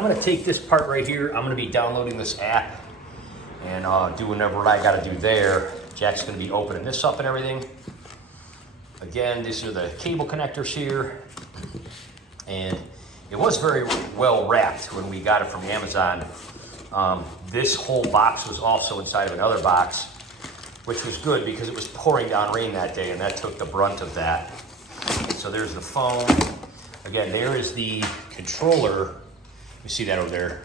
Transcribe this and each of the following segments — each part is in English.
I'm gonna take this part right here. I'm gonna be downloading this app and doing what I gotta do there. Jack's gonna be opening this up and everything. Again, these are the cable connectors here. And it was very well wrapped when we got it from Amazon. This whole box was also inside of another box, which was good because it was pouring down rain that day and that took the brunt of that. So there's the phone. Again, there is the controller. You see that over there.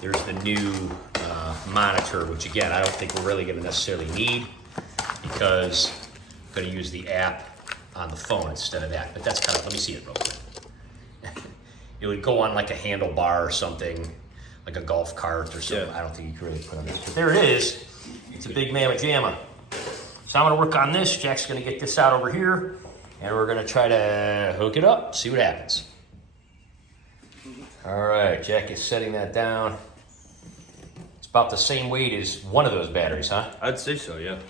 There's the new monitor, which again, I don't think we're really gonna necessarily need because I'm gonna use the app on the phone instead of that. But that's kind of, let me see it real quick. It would go on like a handlebar or something, like a golf cart or something. Yeah. I don't think you can really put on this, but there it is. It's a big mamma jamma. So I'm gonna work on this. Jack's gonna get this out over here and we're gonna try to hook it up, see what happens. All right, Jack is setting that down. It's about the same weight as one of those batteries, huh? I'd say so, yeah.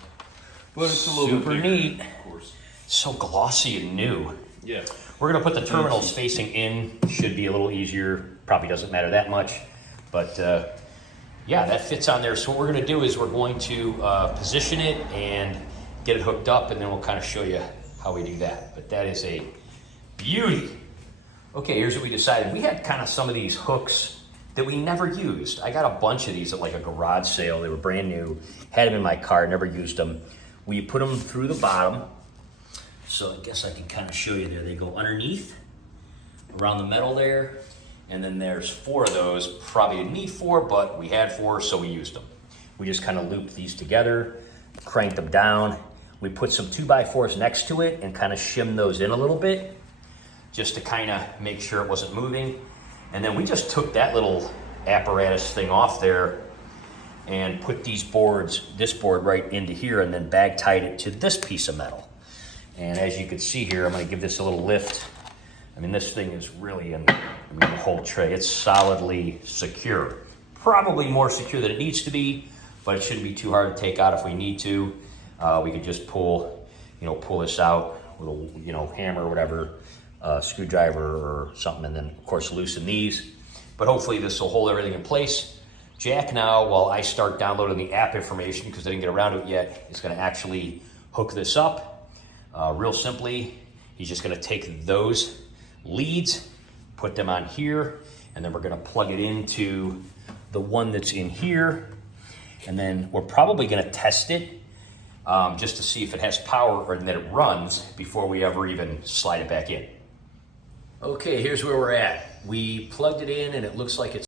But it's a little super bit bigger, neat. Of course. So glossy and new. Yeah. We're gonna put the terminals facing in. Should be a little easier. Probably doesn't matter that much, but yeah, that fits on there. So what we're gonna do is we're going to position it and get it hooked up, and then we'll kind of show you how we do that. But that is a beauty. Okay, here's what we decided. We had kind of some of these hooks that we never used. I got a bunch of these at like a garage sale. They were brand new. Had them in my car, never used them. We put them through the bottom. So I guess I can kind of show you there. They go underneath, around the metal there. And then there's 4 of those. Probably didn't need 4, but we had 4, so we used them. We just kind of looped these together, cranked them down. We put some 2x4s next to it and kind of shimmed those in a little bit, just to kind of make sure it wasn't moving. And then we just took that little apparatus thing off there and put these boards, this board right into here, and then bag tied it to this piece of metal. And as you can see here, I'm gonna give this a little lift. I mean, this thing is really in, the whole tray. It's solidly secure. Probably more secure than it needs to be, but it shouldn't be too hard to take out if we need to. We could just pull this out with a, hammer or whatever, screwdriver or something, and then of course loosen these. But hopefully this will hold everything in place. Jack now, while I start downloading the app information, because I didn't get around to it yet, is gonna actually hook this up. Real simply, he's just gonna take those leads, put them on here, and then we're gonna plug it into the one that's in here. And then we're probably gonna test it just to see if it has power or that it runs before we ever even slide it back in. Okay, here's where we're at. We plugged it in and it looks like it's